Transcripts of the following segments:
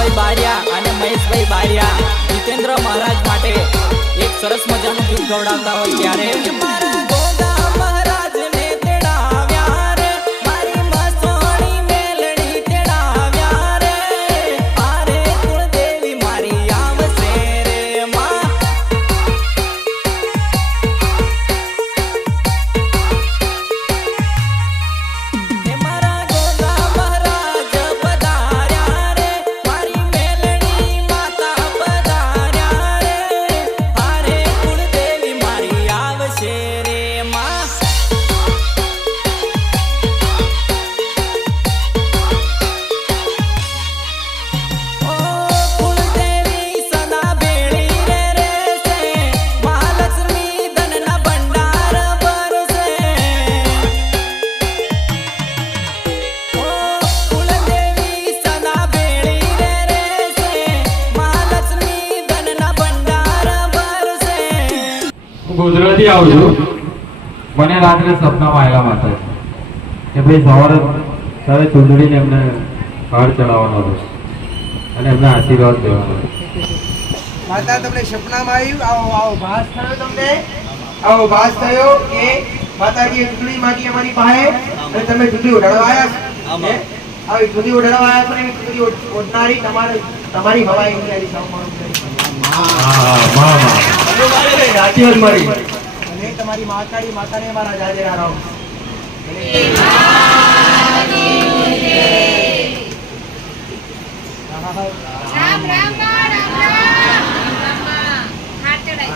રમેશભાઈ બારિયા અને મહેશભાઈ બારિયા જીતેન્દ્ર મહારાજ માટે એક સરસ મજાનું ગીત ગવડાવતા હોય ત્યારે. ગુજરાતી આવું છું મને રાત્રે સપનામાં આવેલા માતા કે ભાઈ સવારે તારે ચૂંટણીને એમને હાર ચડાવવાનો હતો અને એમને આશીર્વાદ દેવાનો માતા તમને સપનામાં આવ્યું? આવો આવો ભાસ થયો તમને? આવો ભાસ થયો કે માતાજીએ ચૂંટણી માંગી અમારી પાસે અને તમે ચૂંટણી ઉડાડવા આવ્યા છે? આવી ચૂંટણી ઉડાડવા આવ્યા ને એવી ચૂંટણી ઉડનારી તમારે તમારી હવાઈ ઉડાડી સાવમાનું હા હા મા મા સાચી વાત મારી તમારી માતાની માતાને મારા જાજેરા રામ હાથ ચડાઈ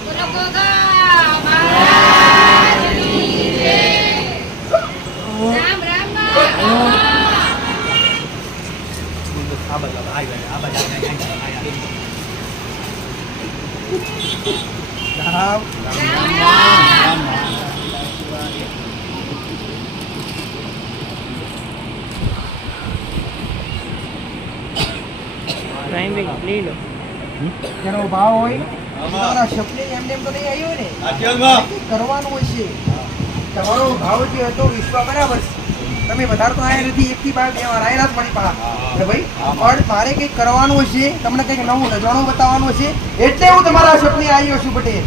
બોલો ગોગા રામ ભાવ હોય તમારા એમને એમ તો નહીં આવ્યો ને. કરવાનું હોય છે. તમારો ભાવ જે હતો વિશ્વ બરાબર છે. તમે વધારે તો આયા નથી એક થી બાર બે વાર આયેલા જ પાસે ભાઈ પણ મારે કંઈક કરવાનું છે તમને કંઈક નવું નજાણું બતાવવાનું છે એટલે હું તમારા સપને આવ્યો છું પટેલ.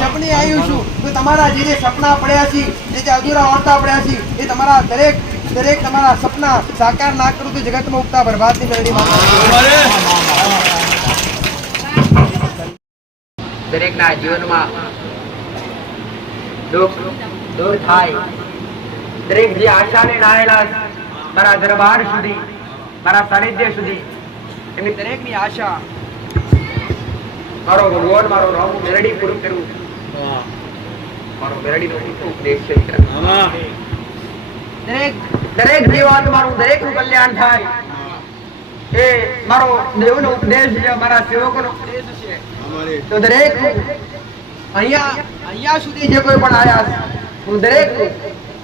સપને આવ્યો છું તો તમારા જે જે સપના પડ્યા છે જે જે અધૂરા વાર્તા પડ્યા છે એ તમારા દરેક દરેક તમારા સપના સાકાર ના કરું તો જગતમાં ઉગતા બરબાદની મેળડી દરેકના જીવનમાં દુઃખ દૂર થાય. દરેક જે આશાને નાયેલા મારા દરબાર સુધી મારા સાનિધ્ય સુધી. એમની દરેકની આશા મારો ભગવાન મારો રામ મેરડી પૂરું કરવું મારો મેરડીનો ઉપદેશ છે. દરેક દરેક જીવાત્માનું દરેકનું કલ્યાણ થાય. એ મારો દેવનો ઉપદેશ છે મારા સેવકોનો ઉપદેશ છે. તો દરેક અહીંયા અહીંયા સુધી જે કોઈ પણ આયા હું દરેક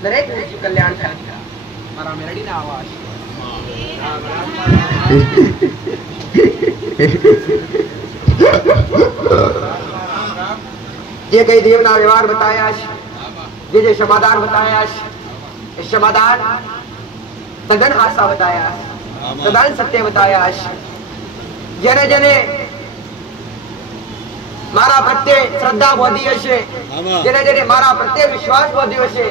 દરેક કલ્યાણ થાય. મારા મેરડીના આવાસ જે કઈ દેવના વ્યવહાર બતાયા છે જે જે સમાધાન બતાવ્યા છે એ સમાધાન તદ્દન આશા બતાવ્યા તદ્દન સત્ય બતાવ્યા છે. જેને જેને મારા પ્રત્યે શ્રદ્ધા વધી હશે જેને જેને મારા પ્રત્યે વિશ્વાસ વધ્યો હશે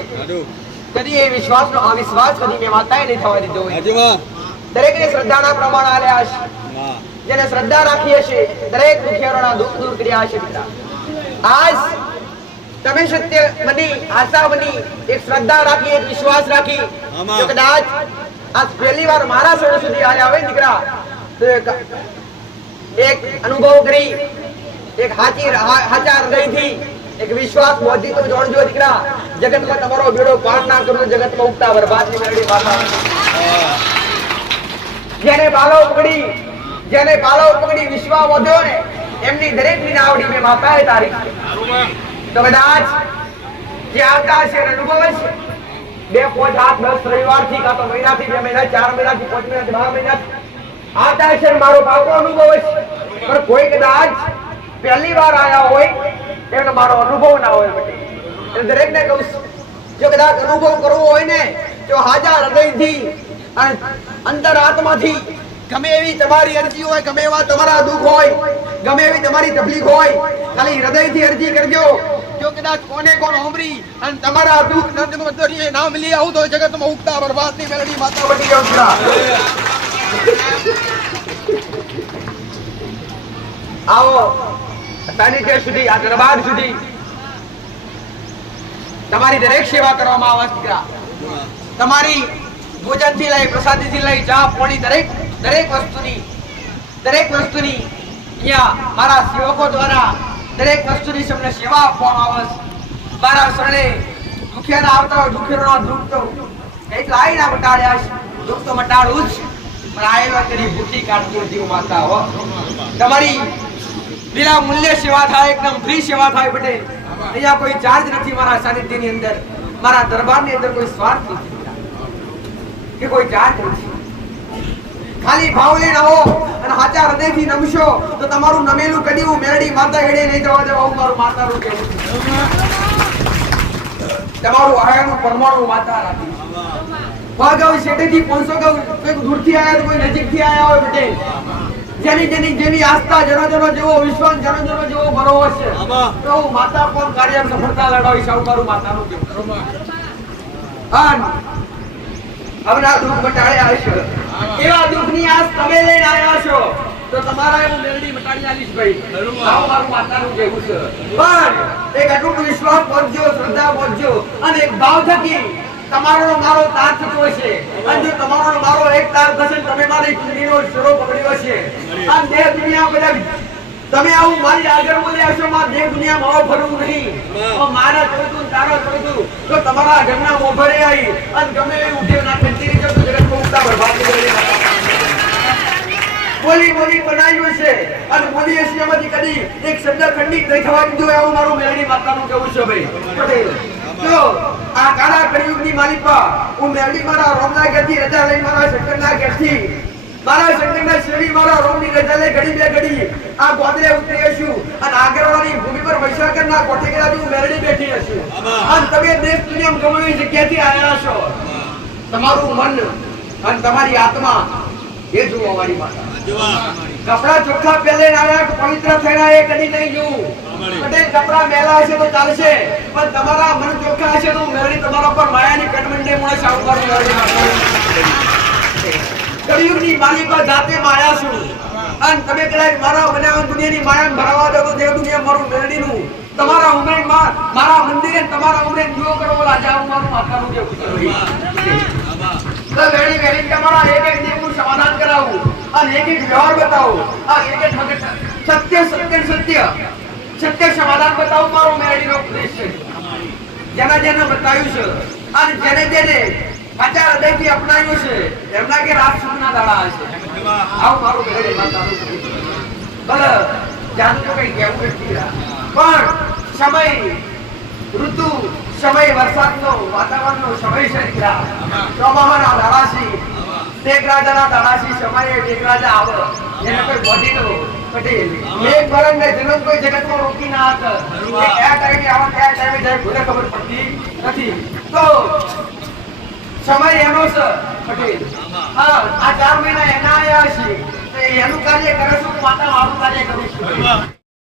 કદી એ વિશ્વાસનો અવિશ્વાસ કદી મેં માતાએ નહીં થવા દીધો હોય. દરેકને શ્રદ્ધાના પ્રમાણ આલ્યા છે જેને શ્રદ્ધા રાખી હશે દરેક દુખિયારોના દુઃખ દૂર કર્યા હશે પિતા. આજ તમે સત્ય બની આશા બની એક શ્રદ્ધા રાખી એક વિશ્વાસ રાખી. તો કદાચ આજ પહેલી વાર મારા સોળ સુધી આવ્યા હોય દીકરા તો એક અનુભવ કરી એક હાચી હાચા હૃદયથી એક વિશ્વાસ મોજી તો જોડજો દીકરા. જગતમાં તમારો બેડો પાર ના કરવો, જગતમાં ઉગતા બરબાદની મેળવી માતા જેને બાલો પકડી, જેને બાલો પકડી વિશ્વા વધ્યો ને, એમની દરેકની નાવડી મેં માતાએ તારી તો કદાચ જે આવતા છે અનુભવ છે. બે પાંચ આઠ દસ રવિવારથી કાં તો મહિના થી બે મહિના, ચાર મહિના થી પાંચ મહિના બાર મહિના આવતા છે મારો પાકો અનુભવ છે. પણ કોઈ કદાચ પહેલી વાર આયા હોય એનો મારો અનુભવ ના હોય એટલે દરેકને કહું છું, જો કદાચ અનુભવ કરવો હોય ને તો હાજા હૃદયથી અને અંતર આત્માથી ગમે એવી તમારી અરજી હોય ગમે એવા તમારા દુઃખ હોય ગમે એવી તમારી તકલીફ હોય ખાલી હૃદયથી અરજી કરજો. જો કદાચ કોને કોણ હોંભરી અને તમારા દુઃખ નંદ મતલબ નામ લઈ આવું તો જગતમાં ઉગતા બરબાદની મેલડી માતા બની ગયો આવો. સાનિધ્ય સુધી આ દરબાર સુધી તમારી દરેક સેવા કરવામાં આવે દીકરા. તમારી ભોજનથી લઈ પ્રસાદી થી લઈ, ચા, પોણી, દરેક દરેક વસ્તુની દરેક વસ્તુની અહીંયા મારા સેવકો દ્વારા દરેક વસ્તુની તમને સેવા આપવામાં આવે મારા શરણે દુખિયાના આવતા હોય, દુખિયાનો દુઃખ તો લાઈ ના મટાડ્યા છે. દુઃખ તો મટાડું જ પણ આયેલા તેની ભૂખી કાઢતી હતી માતા હો. તમારી વિના મૂલ્ય સેવા થાય, એકદમ ફ્રી સેવા થાય બટે અહીંયા કોઈ ચાર્જ નથી મારા સાનિધ્યની અંદર. મારા દરબારની અંદર કોઈ સ્વાર્થ નથી. કે કોઈ ચાર્જ નથી. ખાલી ભાવ લઈને આવો અને સાચા હૃદયથી નમશો, તો તમારું નમેલું કદીવું મેરડી માતા હેડે, નહીં જવા દેવા હું મારું માતાનું કહેવું તમારું આયાનું પરમાણુ માતા રાખી વા ગાઉ શેઠેથી 500 ગાઉ કોઈ દૂરથી આયા કોઈ નજીકથી આયા હોય પટેલ જેની જેની જેની આસ્થા જનો જનો જેવો વિશ્વાસ જનો જનો જેવો ભરોવો છે તો હું માતા પણ કાર્ય સફળતા લડાવી સાહુકારું માતાનું કેવું અન દુઃખ મટાડ્યા હશો એવા દુઃખની આસ તમે લઈને આવ્યા છો તો તમારા એવું મેલડી મટાડી આલીશ ભાઈ. આવું મારું માતાનું કેવું છે. પણ એક અટૂટ વિશ્વાસ પહોંચ્યો શ્રદ્ધા પહોંચ્યો અને એક ભાવ થકી તમારો મારો તાર થતો છે. અને તમારો મારો એક તાર થશે તમે મારી કુંડળીનો શરો પકડ્યો છે. આ દેહ દુનિયા બધા તમે આવું મારી આગળ બોલ્યા છો માં દેહ દુનિયા માં ફરવું નહીં. મારા ચોતું તારા ચોતું તો તમારા ઘરના મોભરે આવી અને ગમે એ ઉઠે ના રીતે તો જગત મુક્તા બરબાદ કરી બોલી બોલી બનાવ્યું છે. અને મોદી એશિયામાંથી કદી એક શબ્દ ખંડિત નહીં થવા દીધું એવું મારું મેળવી માતાનું કેવું છે ભાઈ. પટેલ જો આ કાળા કળિયુગની માલિકા હું મેરડી મારા રોમના ઘેરથી રજા લઈ મારા શંકરના ઘેરથી. મારા શંકરના શેરી મારા રોમની રજા લઈ ઘડી બે ઘડી. આ ગોદરે ઉતરી હશું અને આગળવાળાની ભૂમિ પર વૈશાખરના કોઠે ગયા હું મેરડી બેઠી હશું અને તમે દેશ દુનિયા ગમે એવી જગ્યાથી આવ્યા છો તમારું મન અને તમારી આત્મા એ જુઓ અમારી માતા. કપડા ચોખ્ખા પહેલે આવ્યા પવિત્ર થયા એ કદી નહીં જોવું તમારા મન ચોખ્ખા તમારા પર માયાની કટમંડે મળે સાવકાર કળિયુગની માલિકા જાતે માયા છું. અને તમે કદાચ મારા બનાવન દુનિયાની માયા ભરાવા દો તો જે દુનિયા મારું મેરડીનું તમારા ઉમરેનમાં મારા મંદિરે તમારા ઉમરેન જો કરો રાજા હું મારું જે તો વેળી વેળી તમારા એક એક દેવનું સમાધાન કરાવું. અને એક એક વ્યવહાર બતાવું. આ સત્ય સત્ય સત્ય. સત્ય સમાધાન બતાવું, મારો મેળીનો ઉપદેશ છે. જેના જેને બતાવ્યું છે. અને જેને જેને સાચા હૃદયથી અપનાવ્યું છે એમના કે રાત સુખના દાડા હશે આવું મારું મેળી માતાનું ભલે જાદુ તો કઈ કહેવું નથી પણ સમય, ઋતુ, સમય, વરસાદનો વાતાવરણનો સમય છે દીકરા દાડા દાડાસી ટેકરાજાના દાડાસી સમયે ટેકરાજા આવે. એને કોઈ બોધી નો પટેલ એક વરણ ને જન્મ કોઈ જગતમાં રોકી ના હત એ કયા ટાઈમે આવે કયા ટાઈમે જાય ભૂલે ખબર પડતી નથી. તો સમય એનો છે પટેલ. હા. આ ચાર મહિના એના આયા છે એનું કાર્ય કરે છું માતા મારું કાર્ય કરું છું.